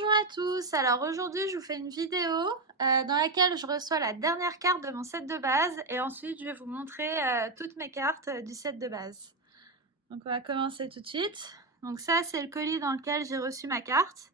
Bonjour à tous, alors aujourd'hui je vous fais une vidéo dans laquelle je reçois la dernière carte de mon set de base et ensuite je vais vous montrer toutes mes cartes du set de base. Donc on va commencer tout de suite. Donc ça c'est le colis dans lequel j'ai reçu ma carte.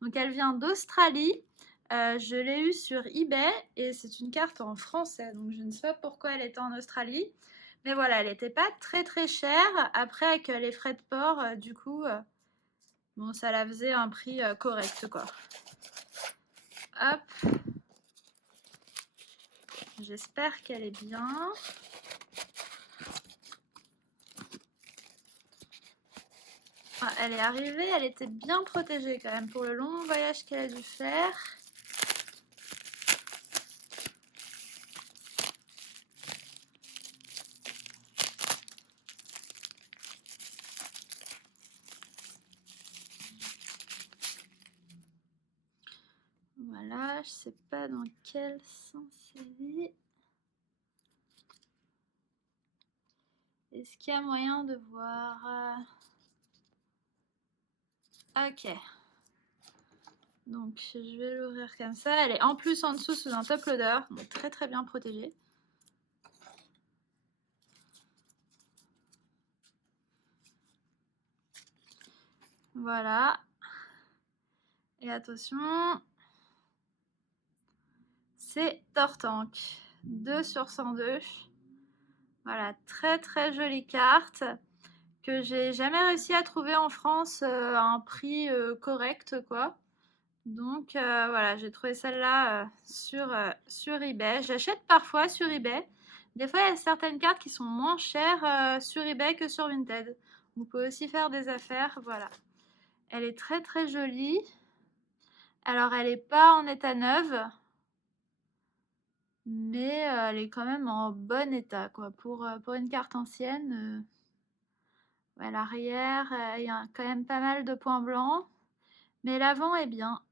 Donc elle vient d'Australie, je l'ai eue sur eBay et c'est une carte en français, donc je ne sais pas pourquoi elle était en Australie. Mais voilà, elle n'était pas très chère, après avec les frais de port du coup... bon, ça la faisait un prix correct, quoi. Hop. J'espère qu'elle est bien. Ah, elle est arrivée, elle était bien protégée quand même pour le long voyage qu'elle a dû faire. Voilà, je sais pas dans quel sens elle est. Est-ce qu'il y a moyen de voir? Ok. Donc je vais l'ouvrir comme ça. Elle est en plus en dessous sous un top loader, donc très bien protégée. Voilà. Et attention, c'est Tortank. 2 sur 102. Voilà, très jolie carte que j'ai jamais réussi à trouver en France à un prix correct, quoi. Donc voilà, j'ai trouvé celle-là sur eBay. J'achète parfois sur eBay. Des fois, il y a certaines cartes qui sont moins chères sur eBay que sur Vinted. On peut aussi faire des affaires, voilà. Elle est très jolie. Alors, elle n'est pas en état neuf, mais elle est quand même en bon état, quoi. Pour une carte ancienne, ouais, l'arrière, il y a quand même pas mal de points blancs. Mais l'avant est bien.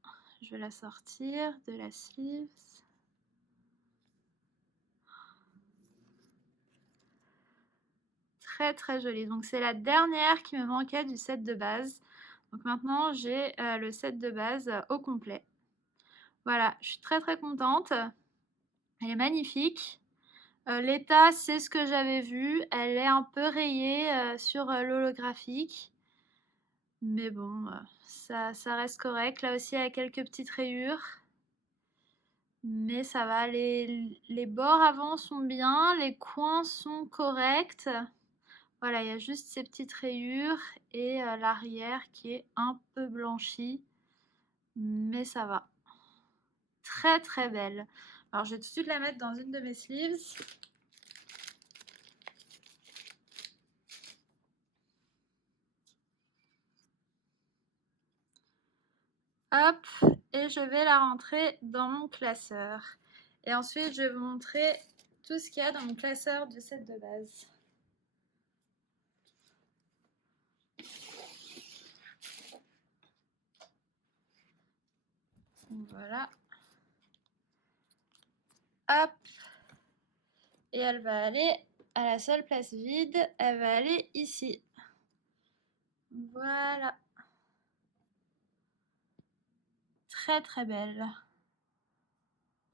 Je vais la sortir de la sleeves. Très jolie. Donc c'est la dernière qui me manquait du set de base. Donc maintenant j'ai le set de base au complet. Voilà, je suis très contente. Elle est magnifique. L'état, c'est ce que j'avais vu. Elle est un peu rayée sur l'holographique. Mais bon, ça reste correct. Là aussi, il y a quelques petites rayures. Mais ça va, les bords avant sont bien, les coins sont corrects. Voilà, il y a juste ces petites rayures et l'arrière qui est un peu blanchi, mais ça va. Très belle. Alors je vais tout de suite la mettre dans une de mes sleeves. Hop, et je vais la rentrer dans mon classeur. Et ensuite, je vais vous montrer tout ce qu'il y a dans mon classeur du set de base. Voilà. Hop. Et elle va aller à la seule place vide, elle va aller ici. Voilà. Très belle.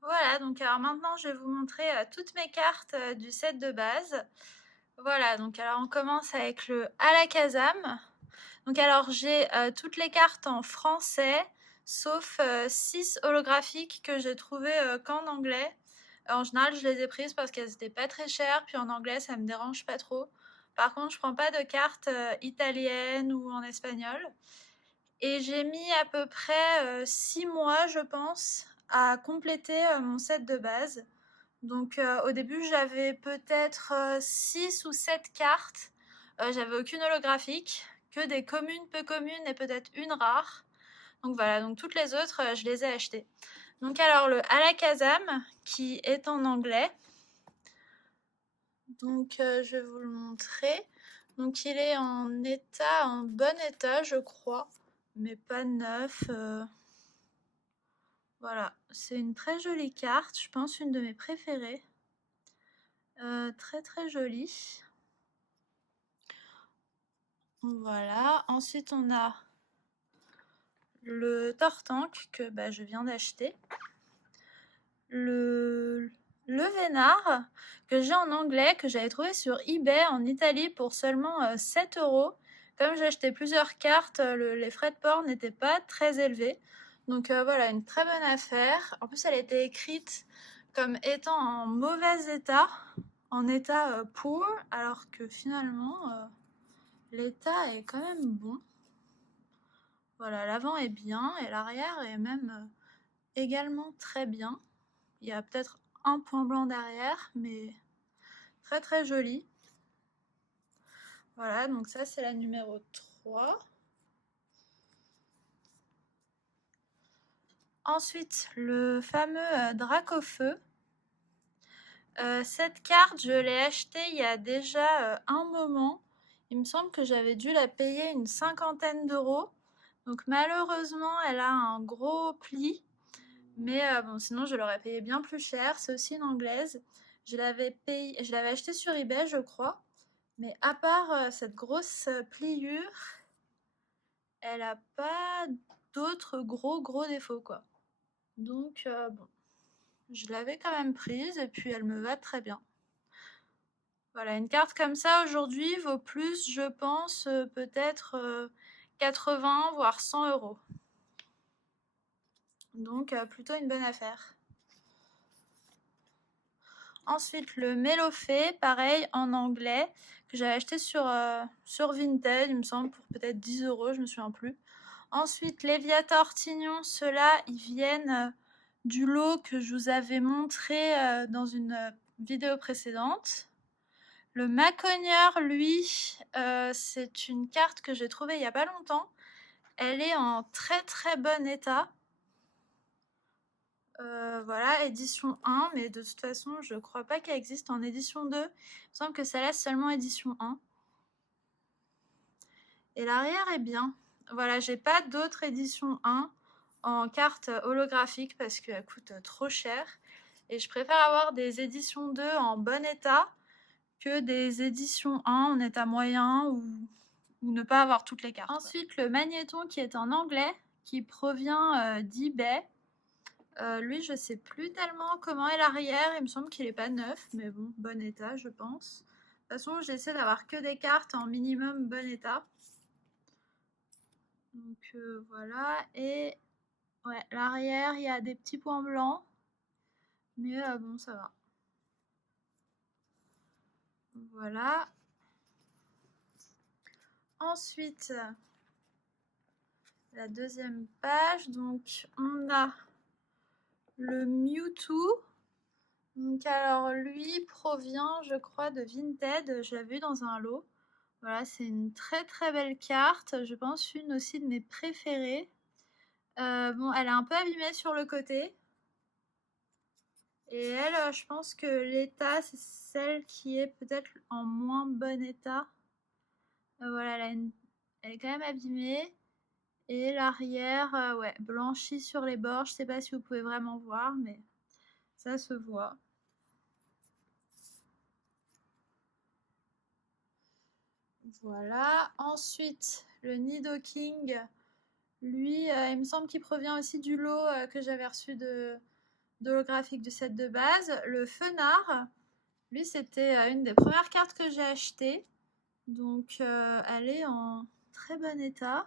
Voilà, donc alors maintenant je vais vous montrer toutes mes cartes du set de base. Voilà, donc alors on commence avec le Alakazam. Donc alors j'ai toutes les cartes en français, sauf 6 holographiques que j'ai trouvées qu'en anglais. En général, je les ai prises parce qu'elles n'étaient pas très chères, puis en anglais, ça me dérange pas trop. Par contre, je prends pas de cartes italiennes ou en espagnol. Et j'ai mis à peu près 6 mois, je pense, à compléter mon set de base. Donc au début, j'avais peut-être 6 ou 7 cartes. J'avais aucune holographique, que des communes, peu communes et peut-être une rare. Donc voilà, donc toutes les autres, je les ai achetées. Donc alors le Alakazam, qui est en anglais. Donc je vais vous le montrer. Donc il est en bon état, je crois, mais pas neuf. Voilà, c'est une très jolie carte, je pense une de mes préférées. Très jolie. Voilà, ensuite on a le Tortank que je viens d'acheter. Le Vénard que j'ai en anglais, que j'avais trouvé sur eBay en Italie pour seulement 7 €. Comme j'ai acheté plusieurs cartes, les frais de port n'étaient pas très élevés. Donc voilà, une très bonne affaire. En plus, elle était écrite comme étant en mauvais état, en état poor, alors que finalement, l'état est quand même bon. Voilà, l'avant est bien et l'arrière est même également très bien. Il y a peut-être un point blanc derrière, mais très très joli. Voilà, donc ça c'est la numéro 3. Ensuite, le fameux Dracofeu. Cette carte, je l'ai achetée il y a déjà un moment. Il me semble que j'avais dû la payer une 50aine d'euros. Donc malheureusement, elle a un gros pli. Mais bon, sinon je l'aurais payé bien plus cher. C'est aussi une anglaise. Je l'avais achetée sur eBay, je crois. Mais à part cette grosse pliure, elle a pas d'autres gros défauts, quoi. Donc bon, je l'avais quand même prise et puis elle me va très bien. Voilà, une carte comme ça aujourd'hui vaut plus, je pense, peut-être 80 voire 100 €. Donc plutôt une bonne affaire. Ensuite, le Mélofée, pareil, en anglais, que j'avais acheté sur Vinted, il me semble, pour peut-être 10 €, je me souviens plus. Ensuite, Léviator Tignon, ceux-là, ils viennent du lot que je vous avais montré dans une vidéo précédente. Le Macogneur, lui, c'est une carte que j'ai trouvée il n'y a pas longtemps. Elle est en très très bon état. Voilà, édition 1, mais de toute façon, je crois pas qu'elle existe en édition 2. Il me semble que ça laisse seulement édition 1. Et l'arrière est bien. Voilà, j'ai pas d'autres éditions 1 en carte holographique parce qu'elle coûte trop cher. Et je préfère avoir des éditions 2 en bon état que des éditions 1 en état moyen ou ne pas avoir toutes les cartes. Ensuite, le magnéton qui est en anglais, qui provient d'eBay. Lui, je sais plus tellement comment est l'arrière. Il me semble qu'il est pas neuf, mais bon, bon état, je pense. De toute façon, j'essaie d'avoir que des cartes en minimum bon état. Donc voilà. Et ouais, l'arrière, il y a des petits points blancs. Mais bon, ça va. Voilà. Ensuite, la deuxième page. Donc, on a le Mewtwo. Donc alors lui provient, je crois, de Vinted. Je l'avais vu dans un lot. Voilà, c'est une très très belle carte. Je pense une aussi de mes préférées. Bon, elle est un peu abîmée sur le côté. Et elle, je pense que l'état, c'est celle qui est peut-être en moins bon état. Voilà, elle est quand même abîmée. Et l'arrière, ouais, blanchi sur les bords. Je sais pas si vous pouvez vraiment voir, mais ça se voit. Voilà. Ensuite, le Nidoking. Lui, il me semble qu'il provient aussi du lot que j'avais reçu d'holographique du set de base. Le Fenard, lui, c'était une des premières cartes que j'ai achetées. Donc, elle est en très bon état.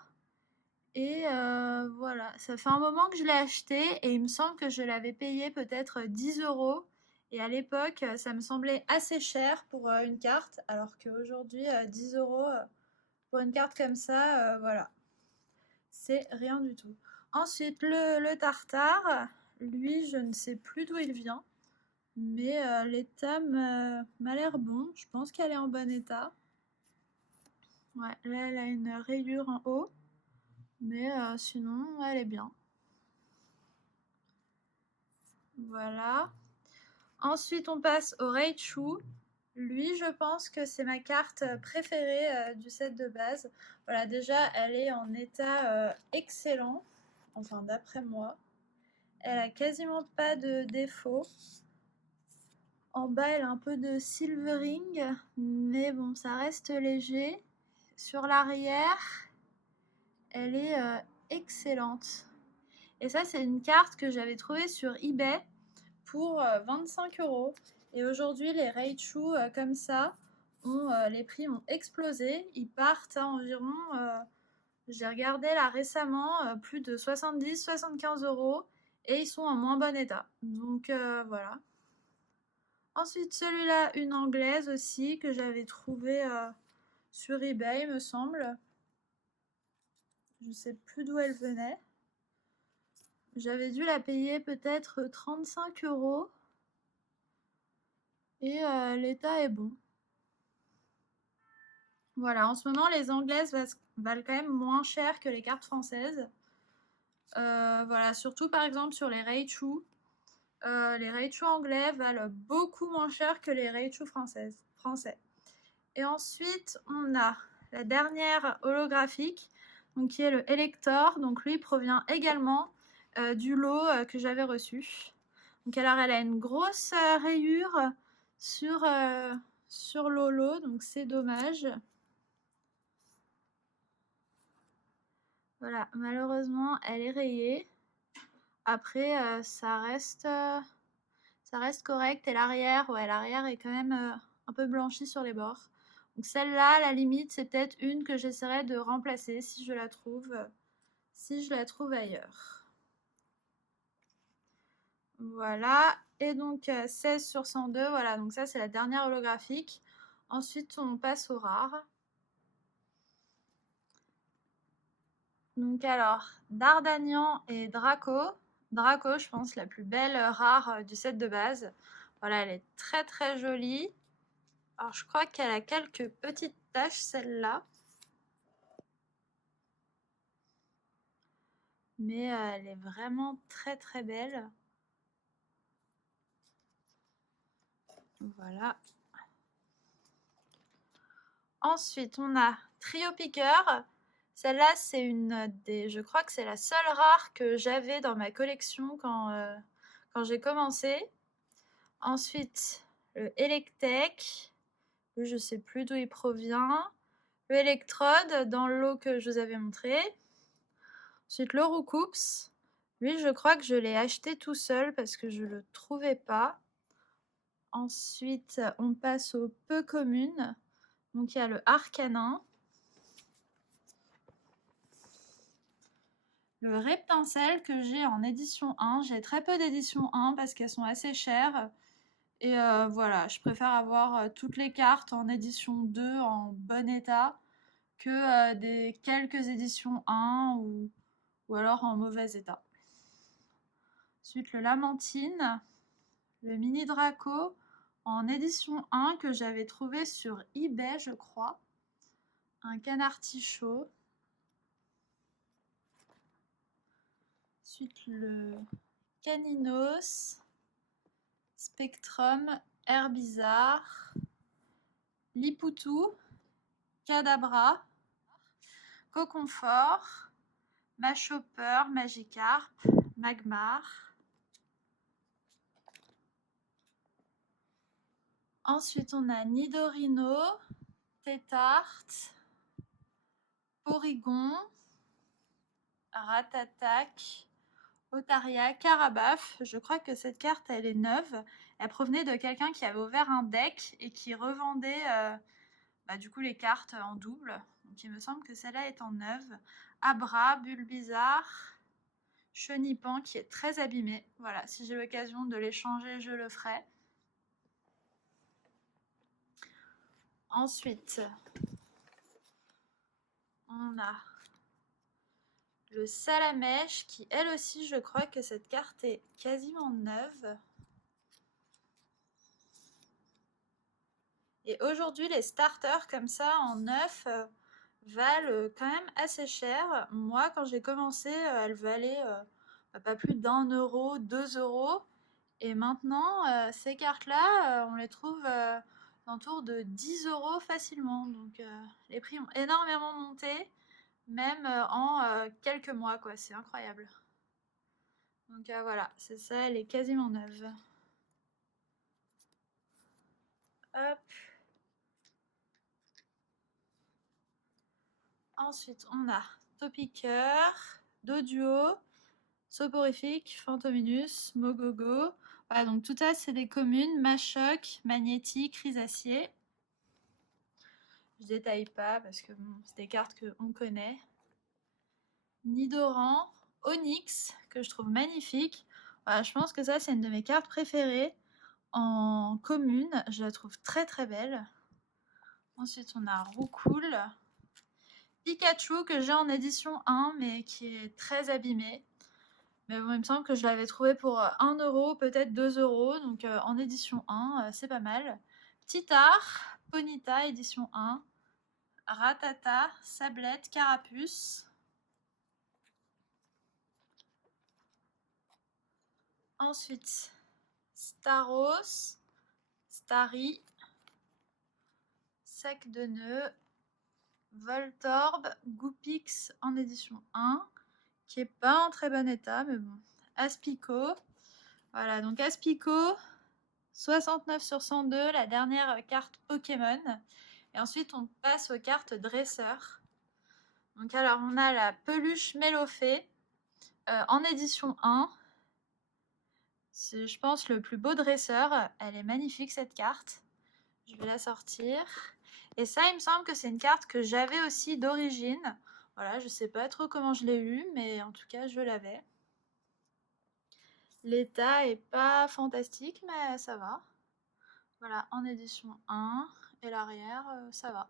Et voilà, ça fait un moment que je l'ai acheté et il me semble que je l'avais payé peut-être 10 €. Et à l'époque, ça me semblait assez cher pour une carte, alors qu'aujourd'hui, 10 € pour une carte comme ça, voilà, c'est rien du tout. Ensuite, le Tartare, lui, je ne sais plus d'où il vient, mais l'état m'a l'air bon. Je pense qu'elle est en bon état. Ouais, là, elle a une rayure en haut, mais sinon, elle est bien. Voilà. Ensuite, on passe au Raichu. Lui, je pense que c'est ma carte préférée du set de base. Voilà, déjà, elle est en état excellent, enfin d'après moi. Elle a quasiment pas de défaut. En bas, elle a un peu de silvering, mais bon, ça reste léger. Sur l'arrière, elle est excellente. Et ça, c'est une carte que j'avais trouvée sur eBay pour 25 €. Et aujourd'hui, les Raichu comme ça, les prix ont explosé. Ils partent à environ, j'ai regardé là récemment, plus de 70-75 € et ils sont en moins bon état. Donc voilà. Ensuite, celui-là, une anglaise aussi que j'avais trouvé sur eBay, me semble. Je sais plus d'où elle venait. J'avais dû la payer peut-être 35 € et l'état est bon. Voilà, en ce moment, les anglaises valent quand même moins cher que les cartes françaises. Voilà, surtout par exemple sur les Raichu. Les Raichu anglais valent beaucoup moins cher que les Raichu français. Et ensuite, on a la dernière holographique, donc qui est le Elector. Donc lui provient également du lot que j'avais reçu. Donc alors, elle a une grosse rayure sur l'holo, donc c'est dommage. Voilà, malheureusement, elle est rayée. Après, ça reste correct. Et l'arrière, ouais, l'arrière est quand même un peu blanchi sur les bords. Donc celle-là, à la limite, c'est peut-être une que j'essaierai de remplacer si je la trouve ailleurs. Voilà. Et donc 16 sur 102, voilà. Donc ça, c'est la dernière holographique. Ensuite, on passe au rare. Donc alors, Dardanian et Draco. Draco, je pense, la plus belle rare du set de base. Voilà, elle est très très jolie. Alors, je crois qu'elle a quelques petites taches, celle-là. Mais elle est vraiment très très belle. Voilà. Ensuite, on a Trio Piqueur. Celle-là, c'est je crois que c'est la seule rare que j'avais dans ma collection quand j'ai commencé. Ensuite, le Electek. Je ne sais plus d'où il provient. Le Electrode dans le lot que je vous avais montré. Ensuite, le Roucoups. Lui, je crois que je l'ai acheté tout seul parce que je ne le trouvais pas. Ensuite, on passe aux peu communes. Donc, il y a le Arcanin. Le Reptincelle que j'ai en édition 1. J'ai très peu d'édition 1 parce qu'elles sont assez chères. Et voilà, je préfère avoir toutes les cartes en édition 2 en bon état que des quelques éditions 1 ou alors en mauvais état. Ensuite, le Lamantine, le Mini Draco en édition 1 que j'avais trouvé sur eBay, je crois. Un Canartichaud. Ensuite, le Caninos, Spectrum, Herbizarre, Lipoutou, Cadabra, Coconfort, Machopper, Magikarp, Magmar. Ensuite, on a Nidorino, Tétart, Porygon, Ratatac, Otaria, Carabaf. Je crois que cette carte, elle est neuve. Elle provenait de quelqu'un qui avait ouvert un deck et qui revendait du coup les cartes en double. Donc il me semble que celle-là est en neuve. Abra, Bulbizarre, Chenipan qui est très abîmé. Voilà, si j'ai l'occasion de l'échanger, je le ferai. Ensuite, on a le Salamèche qui, elle aussi, je crois que cette carte est quasiment neuve. Et aujourd'hui, les starters comme ça en neuf valent quand même assez cher. Moi, quand j'ai commencé, elles valaient pas plus d'1 €, 2 €. Et maintenant, ces cartes-là, on les trouve autour de 10 € facilement. Donc, les prix ont énormément monté, même en quelques mois, quoi. C'est incroyable. Donc, voilà, c'est ça, elle est quasiment neuve. Hop. Ensuite, on a Topiqueur, Doduo, Soporifique, Fantominus, Mogogo. Voilà, donc tout ça, c'est des communes. Machoc, Magnétique, Chrysacier. Je détaille pas parce que bon, c'est des cartes qu'on connaît. Nidoran, Onyx, que je trouve magnifique. Voilà, je pense que ça, c'est une de mes cartes préférées. En commune, je la trouve très très belle. Ensuite, on a Roucoule. Pikachu, que j'ai en édition 1, mais qui est très abîmé. Mais bon, il me semble que je l'avais trouvé pour 1 euro, peut-être 2 euros. Donc en édition 1, c'est pas mal. Titar, Ponyta, édition 1. Ratata, Sablette, Carapuce. Ensuite, Staros, Starry, Sac de nœud, Voltorb, Goopix en édition 1, qui est pas en très bon état, mais bon. Aspico. Voilà, donc Aspico, 69 sur 102, la dernière carte Pokémon. Et ensuite, on passe aux cartes dresseurs. Donc alors, on a la peluche Mélophée en édition 1. C'est, je pense, le plus beau dresseur. Elle est magnifique, cette carte. Je vais la sortir. Et ça, il me semble que c'est une carte que j'avais aussi d'origine. Voilà, je sais pas trop comment je l'ai eu, mais en tout cas, je l'avais. L'état est pas fantastique, mais ça va. Voilà, en édition 1. Et l'arrière, ça va.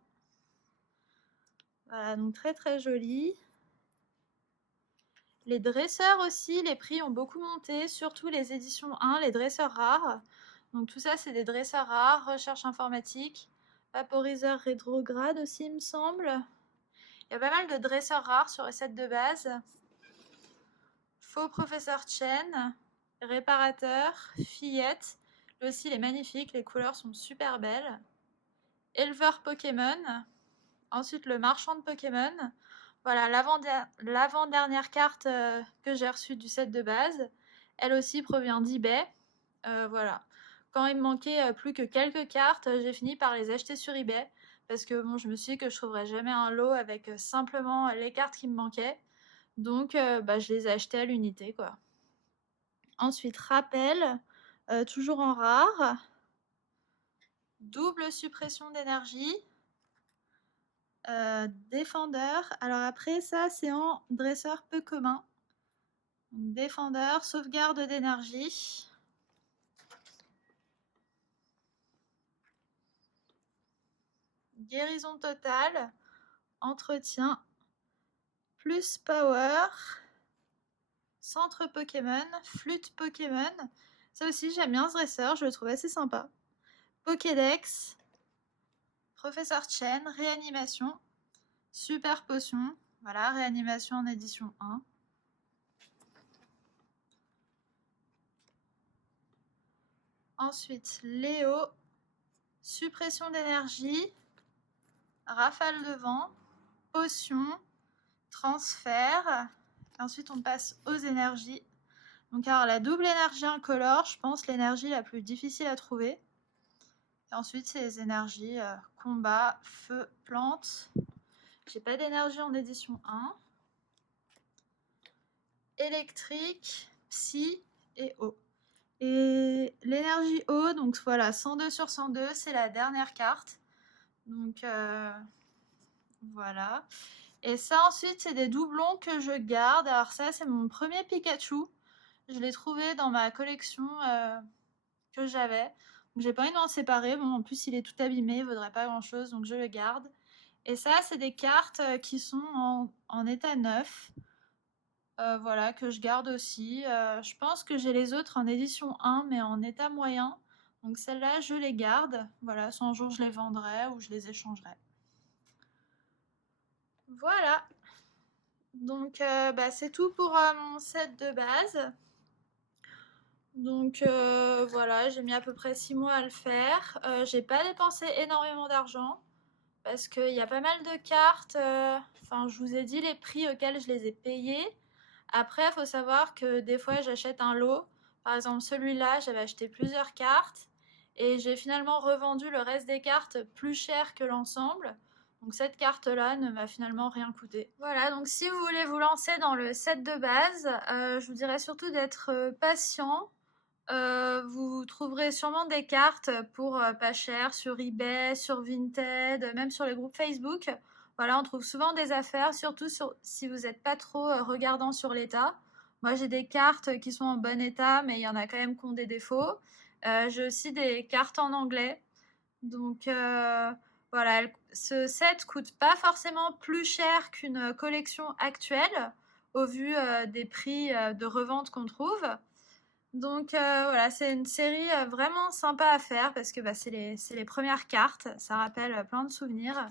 Voilà, donc très très joli. Les dresseurs aussi, les prix ont beaucoup monté, surtout les éditions 1, les dresseurs rares. Donc tout ça, c'est des dresseurs rares, recherche informatique, vaporiseur rétrograde aussi, il me semble. Il y a pas mal de dresseurs rares sur les sets de base. Faux professeur Chen, réparateur, fillette. Lui aussi, il est magnifique, les couleurs sont super belles. Éleveur Pokémon. Ensuite, le marchand de Pokémon. Voilà, l'avant-dernière carte que j'ai reçue du set de base. Elle aussi provient d'eBay. Voilà. Quand il me manquait plus que quelques cartes, j'ai fini par les acheter sur eBay. Parce que bon, je me suis dit que je trouverais jamais un lot avec simplement les cartes qui me manquaient. Donc, je les ai achetées à l'unité, quoi. Ensuite, rappel, toujours en rare. Double suppression d'énergie. Défendeur. Alors après, ça, c'est en dresseur peu commun. Donc, défendeur, sauvegarde d'énergie. Guérison totale. Entretien. Plus power. Centre Pokémon. Flûte Pokémon. Ça aussi, j'aime bien ce dresseur. Je le trouve assez sympa. Pokédex. Professeur Chen. Réanimation. Super potion. Voilà, réanimation en édition 1. Ensuite, Léo. Suppression d'énergie. Rafale de vent. Potion. Transfert. Ensuite, on passe aux énergies. Donc, alors, la double énergie incolore, je pense l'énergie la plus difficile à trouver. Et ensuite, c'est les énergies combat, feu, plante. J'ai pas d'énergie en édition 1. Électrique, psy et eau. Et l'énergie eau, donc voilà, 102 sur 102, c'est la dernière carte. Donc voilà. Et ça ensuite, c'est des doublons que je garde. Alors ça, c'est mon premier Pikachu. Je l'ai trouvé dans ma collection que j'avais. Donc j'ai pas envie de m'en séparer. Bon, en plus, il est tout abîmé, il vaudrait pas grand-chose, donc je le garde. Et ça, c'est des cartes qui sont en état neuf. Voilà, que je garde aussi. Je pense que j'ai les autres en édition 1, mais en état moyen. Donc celles-là, je les garde. Voilà, soit un jour je les vendrai ou je les échangerai. Voilà. Donc c'est tout pour mon set de base. Donc voilà, j'ai mis à peu près 6 mois à le faire. J'ai pas dépensé énormément d'argent parce qu'il y a pas mal de cartes. Enfin, je vous ai dit les prix auxquels je les ai payés. Après, il faut savoir que des fois, j'achète un lot. Par exemple, celui-là, j'avais acheté plusieurs cartes et j'ai finalement revendu le reste des cartes plus cher que l'ensemble. Donc cette carte-là ne m'a finalement rien coûté. Voilà, donc si vous voulez vous lancer dans le set de base, je vous dirais surtout d'être patient. Vous trouverez sûrement des cartes pour pas cher sur eBay, sur Vinted, même sur les groupes Facebook. Voilà, on trouve souvent des affaires, surtout si vous n'êtes pas trop regardant sur l'état. Moi, j'ai des cartes qui sont en bon état, mais il y en a quand même qui ont des défauts. J'ai aussi des cartes en anglais. Donc voilà, ce set coûte pas forcément plus cher qu'une collection actuelle, au vu des prix de revente qu'on trouve. Donc voilà, c'est une série vraiment sympa à faire parce que bah, c'est les premières cartes, ça rappelle plein de souvenirs.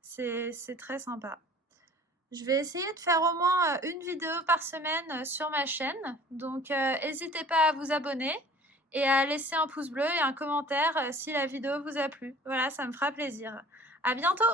C'est très sympa. Je vais essayer de faire au moins une vidéo par semaine sur ma chaîne. Donc n'hésitez pas à vous abonner et à laisser un pouce bleu et un commentaire si la vidéo vous a plu. Voilà, ça me fera plaisir. À bientôt!